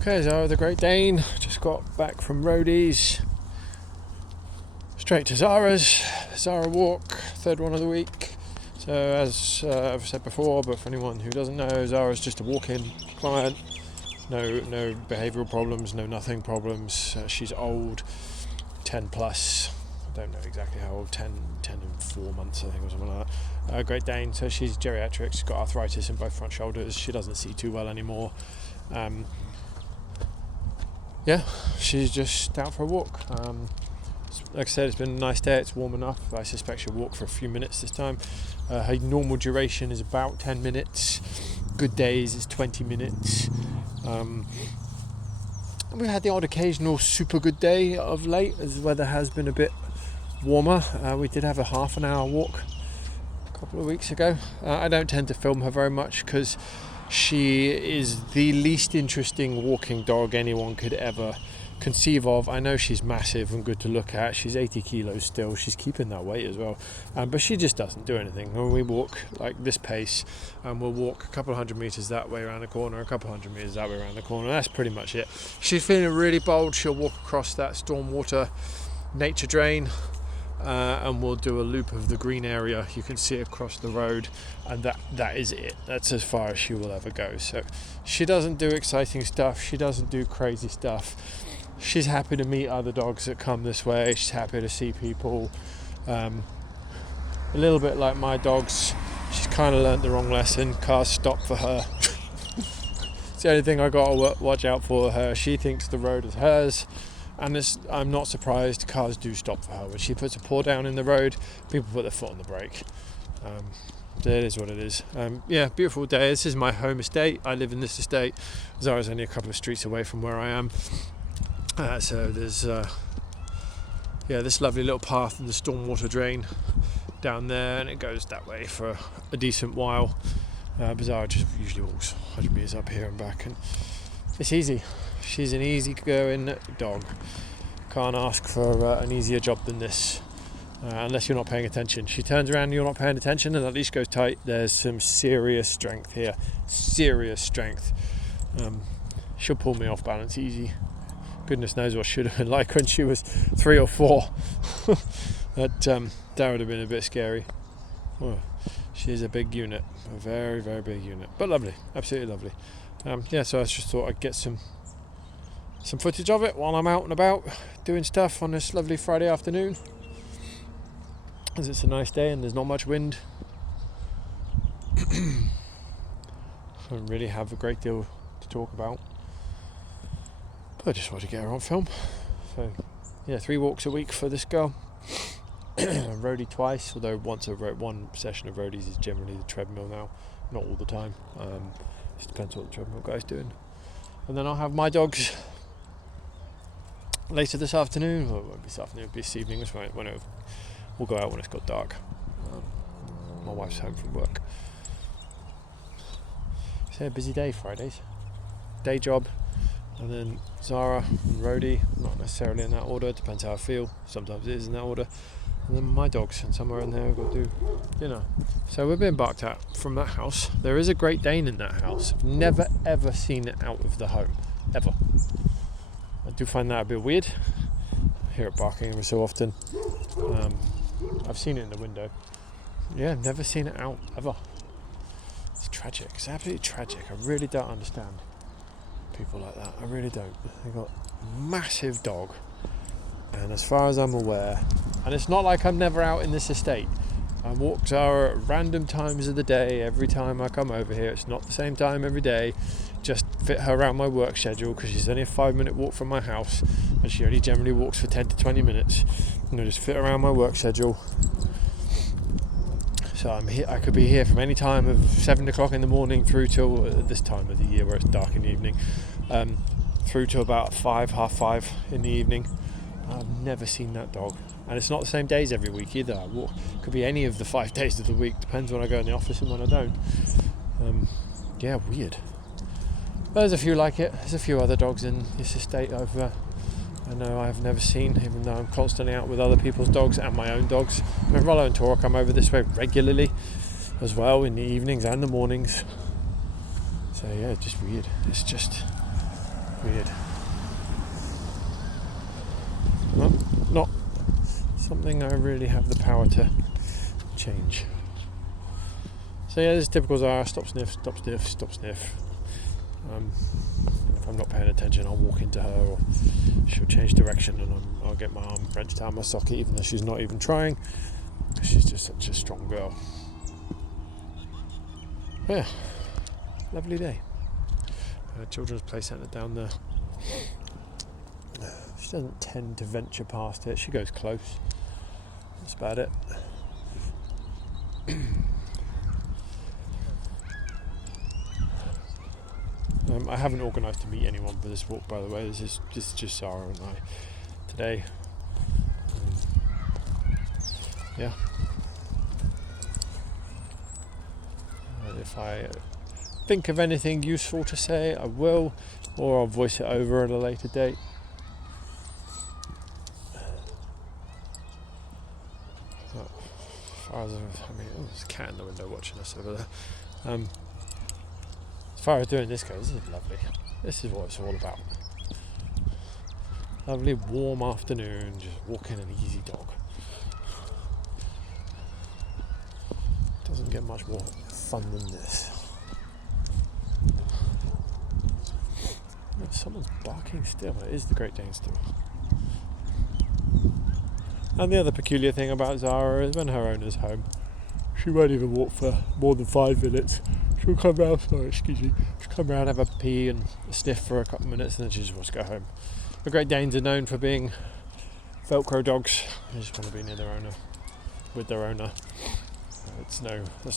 Okay, Zara the Great Dane, just got back from roadies, straight to Zara's. Zara walk, third one of the week. So as I've said before, but for anyone who doesn't know, Zara's just a walk-in client. No behavioural problems, no nothing problems. She's old, 10 plus. I don't know exactly how old, 10 and 4 months I think, or something like that. Great Dane, so she's geriatric, she's got arthritis in both front shoulders, she doesn't see too well anymore. Yeah, she's just out for a walk. Like I said, it's been a nice day, it's warm enough. I suspect she'll walk for a few minutes this time. Her normal duration is about 10 minutes. Good days is 20 minutes. We've had the odd occasional super good day of late, as the weather has been a bit warmer. We did have a half an hour walk a couple of weeks ago. I don't tend to film her very much because she is the least interesting walking dog anyone could ever conceive of. I know she's massive and good to look at. She's 80 kilos still. She's keeping that weight as well. But she just doesn't do anything. When we walk like this pace, we'll walk a couple of 100 metres that way around the corner, a couple of 100 metres that way around the corner. That's pretty much it. She's feeling really bold. She'll walk across that stormwater nature drain. And we'll do a loop of the green area. You can see it across the road, and that is it. That's as far as she will ever go. So she doesn't do exciting stuff. She doesn't do crazy stuff. She's happy to meet other dogs that come this way. She's happy to see people. A little bit like my dogs. She's kind of learnt the wrong lesson. Cars stop for her. It's the only thing I got to watch out for her. She thinks the road is hers. And I'm not surprised, cars do stop for her. When she puts a paw down in the road, people put their foot on the brake. It is what it is. Yeah, beautiful day. This is my home estate. I live in this estate. Zara's only a couple of streets away from where I am. So there's this lovely little path in the stormwater drain down there, and it goes that way for a decent while. Zara just usually walks 100 metres up here and back, and it's easy. She's an easy-going dog. Can't ask for an easier job than this, unless you're not paying attention. She turns around and you're not paying attention, and that leash goes tight. There's some serious strength here. Serious strength. She'll pull me off balance easy. Goodness knows what should have been like when she was 3 or 4. That would have been a bit scary. Oh, she's a big unit. A very, very big unit. But lovely. Absolutely lovely. So I just thought I'd get some footage of it while I'm out and about doing stuff on this lovely Friday afternoon, as it's a nice day and there's not much wind. I don't really have a great deal to talk about, but I just wanted to get her on film. So yeah, 3 walks a week for this girl. Roadie twice, although one session of roadies is generally the treadmill now, not all the time. Just depends what the treadmill guy's doing. And then I'll have my dogs later this afternoon. Well, it won't be this afternoon, it'll be this evening. We'll go out when it's got dark. My wife's home from work. So a busy day, Fridays. Day job, and then Zara and Rhodey, not necessarily in that order, depends how I feel. Sometimes it is in that order. And then my dogs, and somewhere in there we've got to do dinner. So we're being barked at from that house. There is a Great Dane in that house. I've never ever seen it out of the home, ever. I do find that a bit weird. I hear it barking every so often. I've seen it in the window. Yeah, never seen it out, ever. It's tragic. It's absolutely tragic. I really don't understand people like that. I really don't. They've got a massive dog. And as far as I'm aware, and it's not like I'm never out in this estate. I walk Zara at random times of the day every time I come over here. It's not the same time every day. Just fit her around my work schedule, because she's only a 5-minute walk from my house, and she only generally walks for 10 to 20 minutes. Just fit around my work schedule. So I'm here. I could be here from any time of 7 o'clock in the morning through till this time of the year where it's dark in the evening, through to about 5, half 5 in the evening. I've never seen that dog, and it's not the same days every week either. It could be any of the 5 days of the week, depends when I go in the office and when I don't. Yeah, weird. But there's a few like it. There's a few other dogs in this estate I know I've never seen, even though I'm constantly out with other people's dogs and my own dogs. I mean, Rollo and Tora come over this way regularly as well, in the evenings and the mornings. So yeah, just weird. It's just Weird. Not something I really have the power to change. So yeah, this is typical Zara. Stop, sniff, stop, sniff, stop, sniff. If I'm not paying attention, I'll walk into her, or she'll change direction, and I'll get my arm wrenched out of my socket, even though she's not even trying. She's just such a strong girl. Yeah, lovely day. Children's play centre down there. She doesn't tend to venture past it. She goes close. That's about it. I haven't organised to meet anyone for this walk, by the way. This is just Zara and I today. Yeah. If I think of anything useful to say, I will, or I'll voice it over at a later date. There's a cat in the window watching us over there. As far as doing this goes, this is lovely. This is what it's all about. Lovely warm afternoon, just walking an easy dog. Doesn't get much more fun than this. Someone's barking still. It is the Great Dane still. And the other peculiar thing about Zara is when her owner's home, she won't even walk for more than 5 minutes. She'll come round, she'll come round, have a pee and a sniff for a couple of minutes, and then she just wants to go home. The Great Danes are known for being Velcro dogs. They just want to be near their owner, with their owner. That's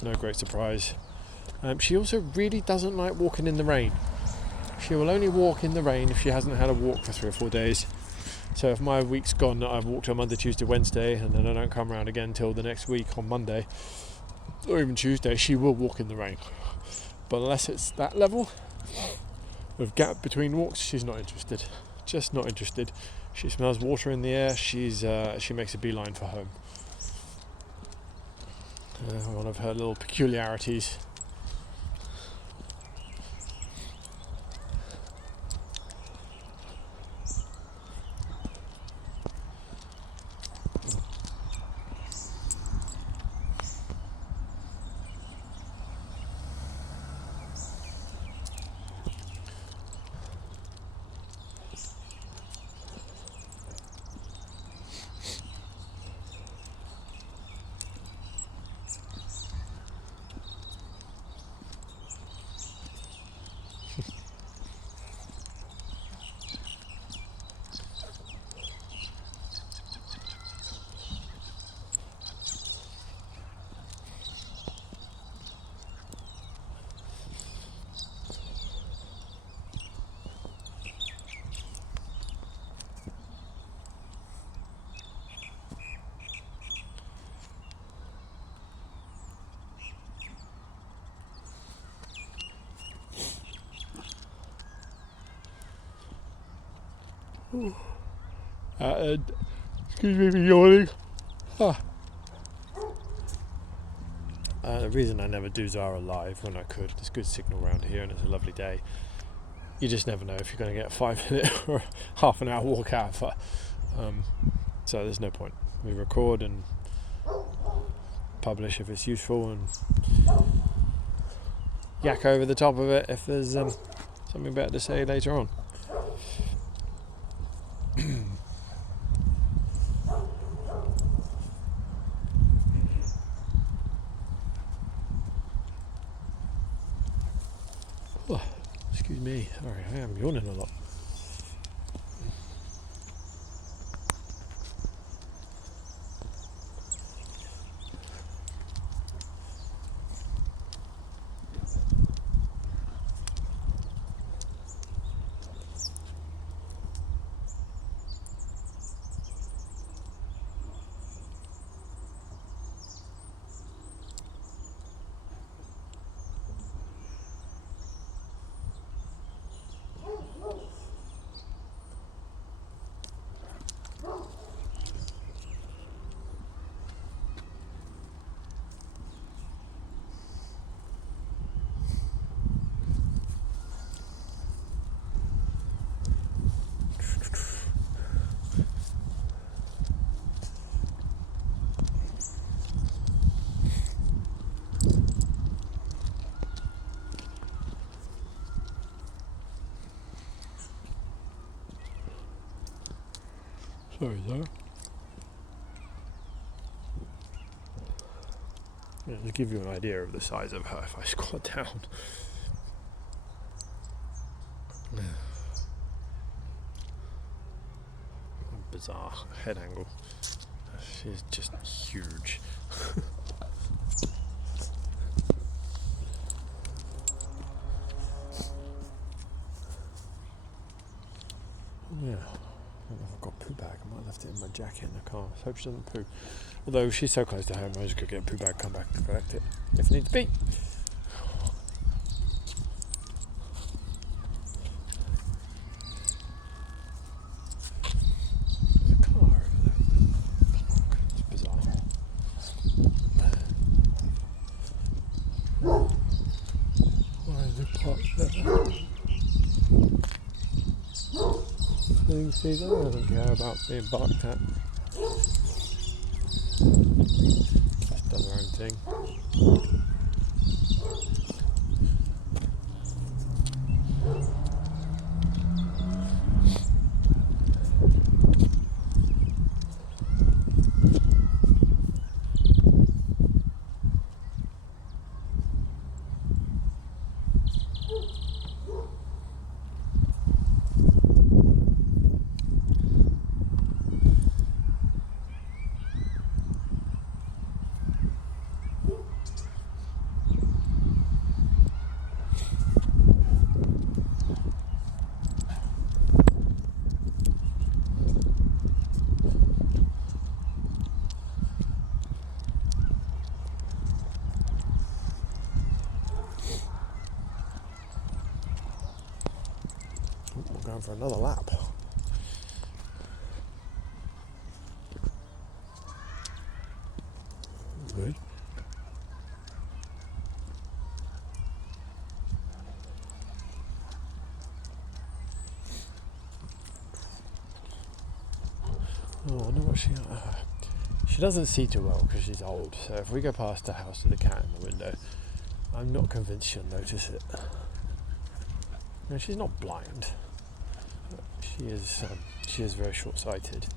no great surprise. She also really doesn't like walking in the rain. She will only walk in the rain if she hasn't had a walk for 3 or 4 days. So if my week's gone, that I've walked on Monday, Tuesday, Wednesday, and then I don't come around again till the next week on Monday, or even Tuesday, she will walk in the rain. But unless it's that level of gap between walks, she's not interested. Just not interested. She smells water in the air. She makes a beeline for home. One of her little peculiarities. Excuse me for yawning. The reason I never do Zara live when I could, there's good signal around here and it's a lovely day. You just never know if you're going to get a 5-minute or half an hour walk out of her. So there's no point. We record and publish if it's useful, and yak over the top of it if there's something better to say later on. Excuse me, sorry, I am yawning a lot. Sorry, Zara. Yeah, to give you an idea of the size of her, if I squat down. Bizarre head angle. She's just huge. Yeah, I've got a poo bag. I might have left it in my jacket in the car. I hope she doesn't poo. Although she's so close to home, I just could get a poo bag, come back and collect it if need to be. There's a car over there. It's bizarre. Why is it parked there? See that? I don't care about being barked at. Just does her own thing. We're going for another lap. Good. Oh, I wonder what she doesn't see too well because she's old. So if we go past the house with a cat in the window, I'm not convinced she'll notice it. No, she's not blind. She is very short-sighted,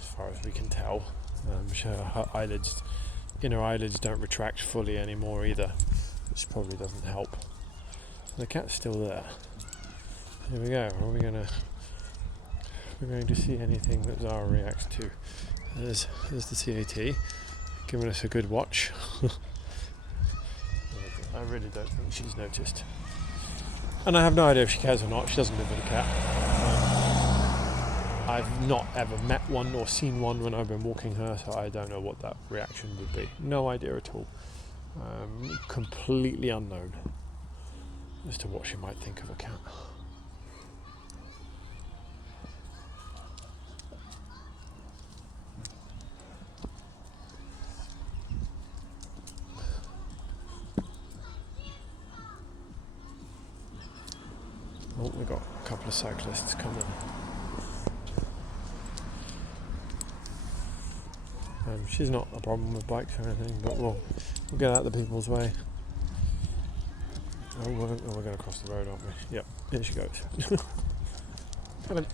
as far as we can tell. Her eyelids, inner eyelids, don't retract fully anymore either, which probably doesn't help. The cat's still there. Here we go. We're going to see anything that Zara reacts to. There's the CAT, giving us a good watch. I really don't think she's noticed. And I have no idea if she cares or not. She doesn't live with a cat. I've not ever met one or seen one when I've been walking her, so I don't know what that reaction would be. No idea at all. Completely unknown as to what she might think of a cat. Oh, we've got a couple of cyclists coming. She's not a problem with bikes or anything, but we'll get out of the people's way. Oh, we're going to cross the road, aren't we? Yep, here she goes. Come on.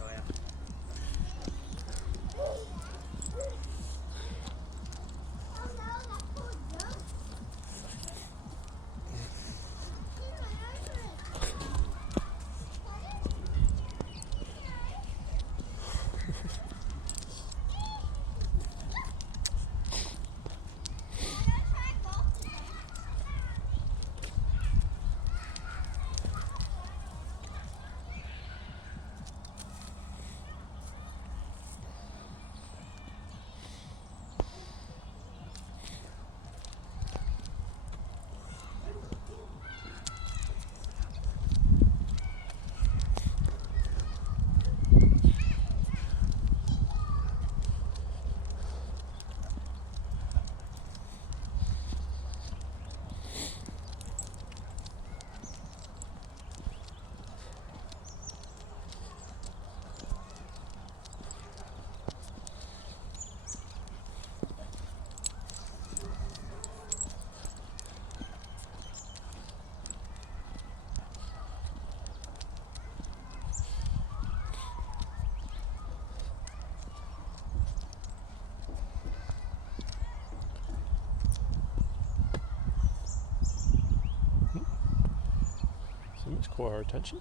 Something's caught our attention.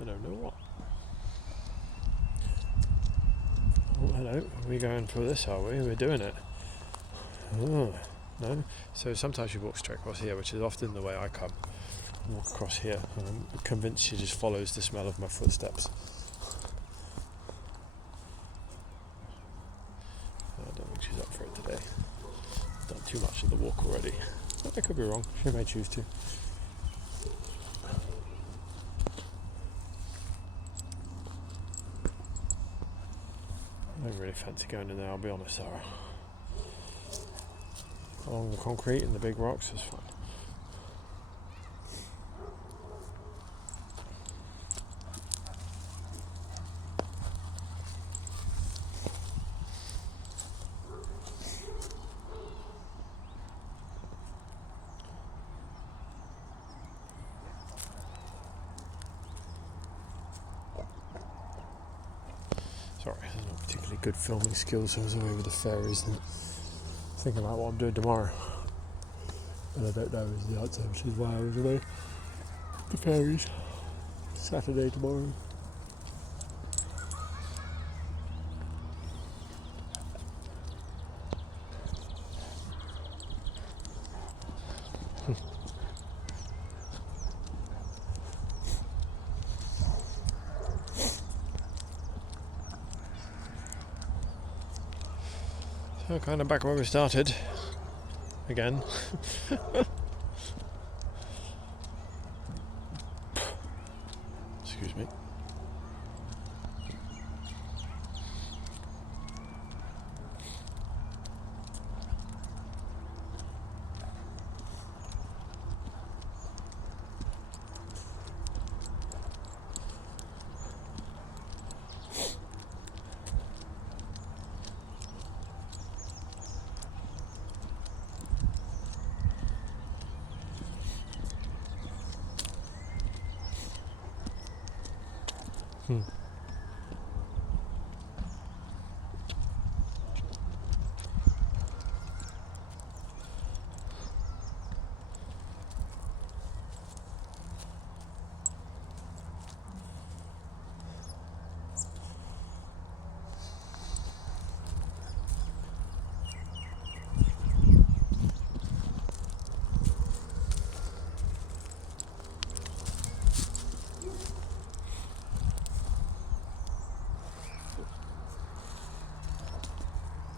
I don't know what. Oh, hello. Are we going for this, are we? We're doing it. Oh, no. So sometimes you walk straight across here, which is often the way I come. Walk across here, and I'm convinced she just follows the smell of my footsteps. I don't think she's up for it today. Done too much of the walk already. I could be wrong. She may choose to. I don't really fancy going in there, I'll be honest, Zara. Along the concrete and the big rocks is fine. Sorry, there's not particularly good filming skills, so I was away with the fairies and thinking about what I'm doing tomorrow. And I don't know is the answer, which is why I was away. The fairies. Saturday tomorrow. So kind of back where we started again. Excuse me.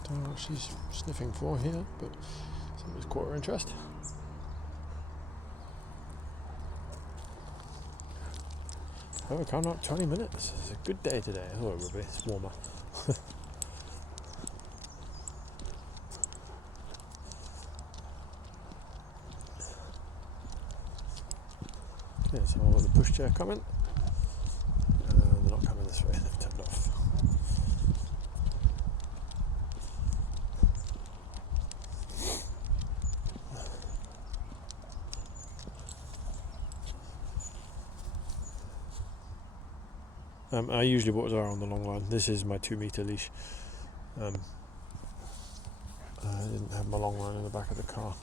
Don't know what she's sniffing for here, but something's caught her interest. Oh, we're coming up 20 minutes. It's a good day today. I thought it would be. It's warmer. Yeah, so all the pushchair coming. They're not coming this way, they've turned off. I usually walk Zara on the long line. This is my 2 metre leash. I didn't have my long line in the back of the car.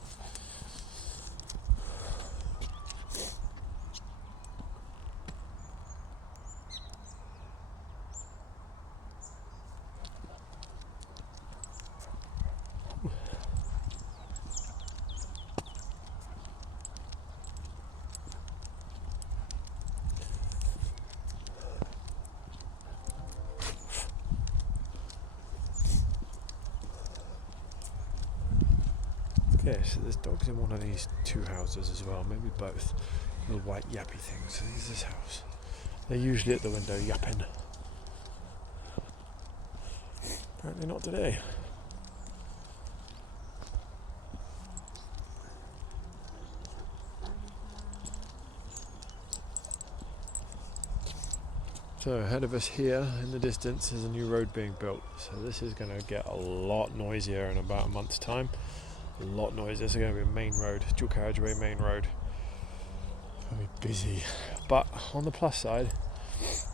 Yeah, so there's dogs in one of these 2 houses as well, maybe both. Little white yappy things. So this is this house. They're usually at the window yapping. Apparently not today. So ahead of us here in the distance is a new road being built. So this is going to get a lot noisier in about a month's time. A lot noisier. This is going to be a main road, dual carriageway main road. It's going to be busy. But on the plus side,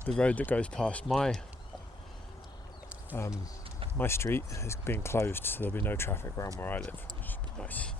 the road that goes past my street is being closed, so there'll be no traffic around where I live. Which should be nice.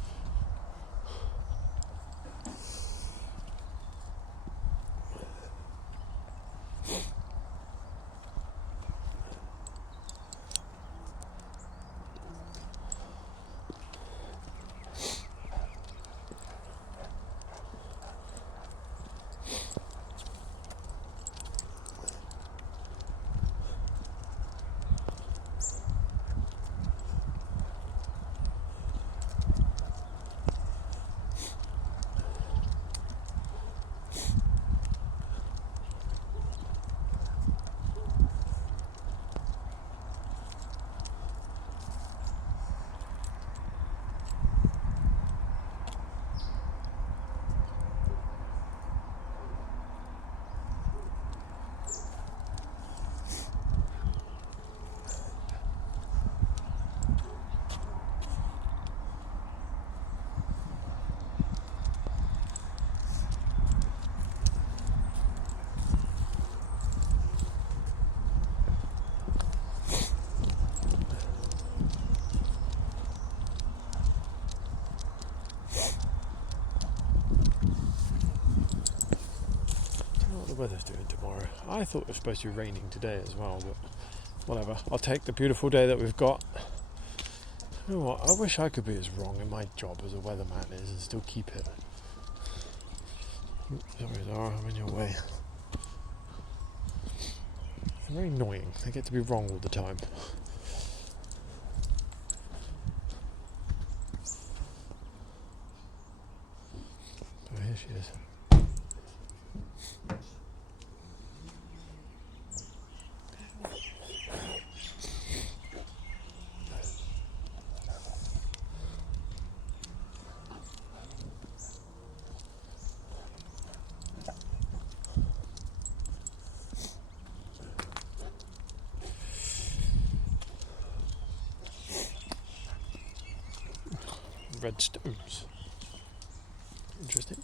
the weather's doing tomorrow. I thought it was supposed to be raining today as well, but whatever. I'll take the beautiful day that we've got. You know what? I wish I could be as wrong in my job as a weatherman is and still keep it. Sorry, Zara, I'm in your way. It's very annoying. They get to be wrong all the time. Oh, here she is. Red stones. Interesting.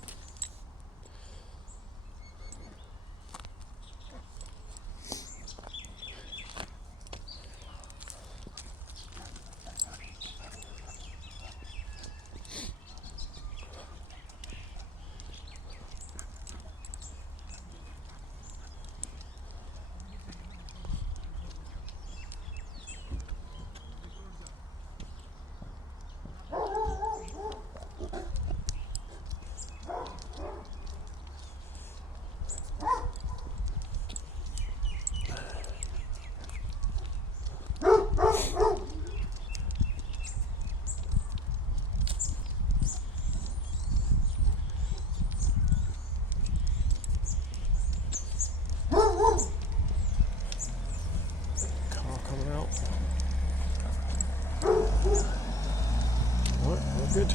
Good.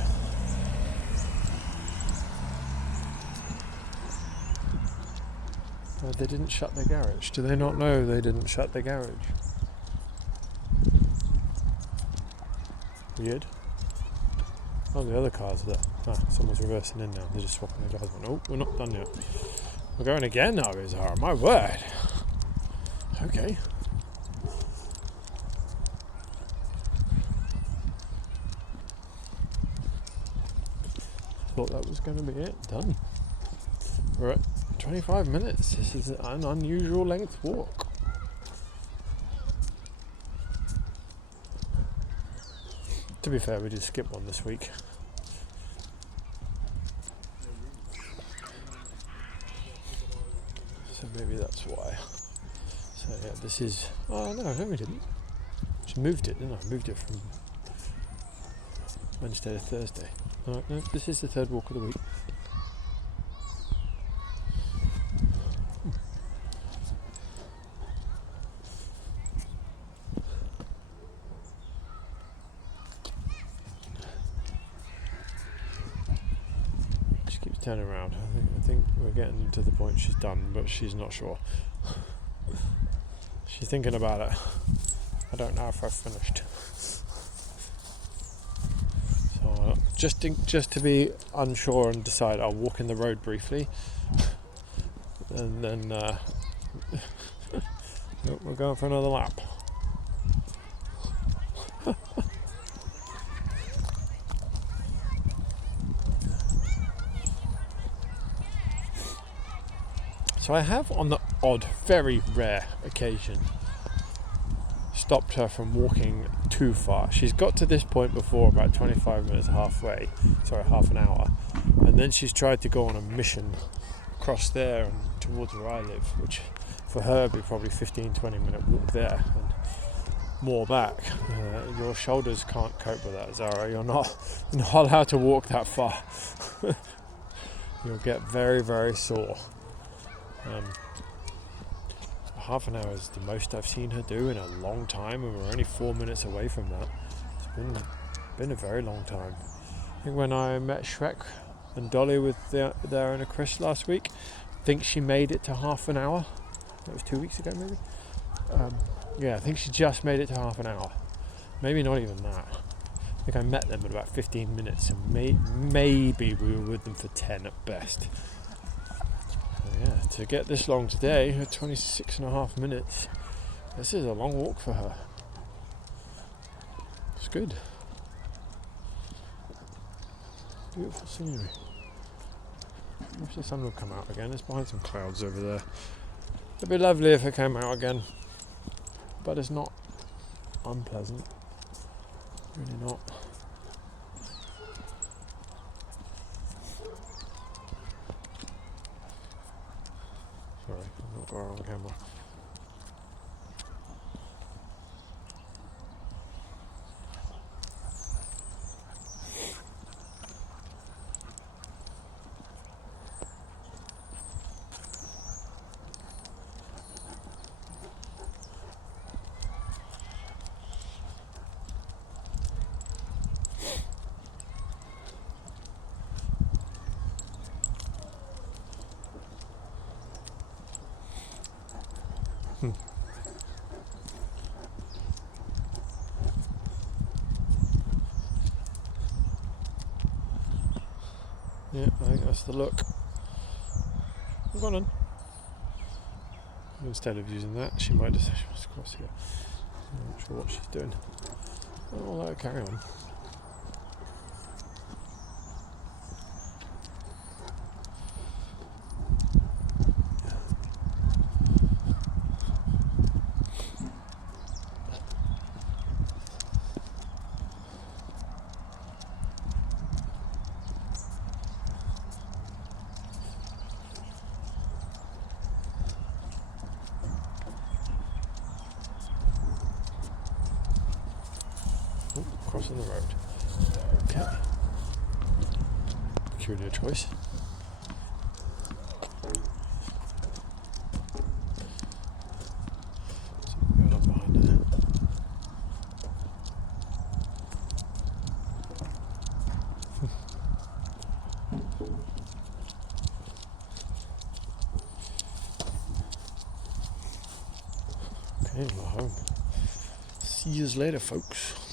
They didn't shut their garage. Do they not know they didn't shut their garage? Weird. Oh, the other car's there. Ah, someone's reversing in now. They're just swapping their cars. Oh, we're not done yet. We're going again now, Zara. My word. Okay. Thought that was going to be it. Done. We're at 25 minutes. This is an unusual length walk. To be fair, we did skip one this week. So maybe that's why. So yeah, this is... Oh no, we didn't. Just moved it, didn't I? Moved it from Wednesday to Thursday. No, this is the third walk of the week. She keeps turning around. I think we're getting to the point she's done, but she's not sure. She's thinking about it. I don't know if I've finished. Just to be unsure and decide, I'll walk in the road briefly, and then we're going for another lap. So I have, on the odd, very rare occasion, stopped her from walking too far. She's got to this point before, about 25 minutes half an hour, and then she's tried to go on a mission across there and towards where I live, which for her would be probably 15-20 minute walk there and more back. Your shoulders can't cope with that, Zara. You're not allowed to walk that far. You'll get very, very sore. Half an hour is the most I've seen her do in a long time, and we're only 4 minutes away from that. It's been a very long time. I think when I met Shrek and Dolly with their owner Chris last week, I think she made it to half an hour. That was 2 weeks ago, maybe. I think she just made it to half an hour. Maybe not even that. I think I met them at about 15 minutes, and maybe we were with them for 10 at best. Yeah, to get this long today, 26 and a half minutes, this is a long walk for her. It's good. Beautiful scenery. Wish the sun would come out again. It's behind some clouds over there. It'd be lovely if it came out again, but it's not unpleasant. Really not. Sorry, I've not got her on camera. Yeah, I think that's the look. Go on. Instead of using that, she might just cross here. I'm not sure what she's doing. Oh, let her carry on. Crossing the road. Okay. Peculiar choice. So we'll go up behind her. Okay, we're home. See you later, folks.